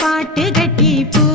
பாட்டு கட்டி பூ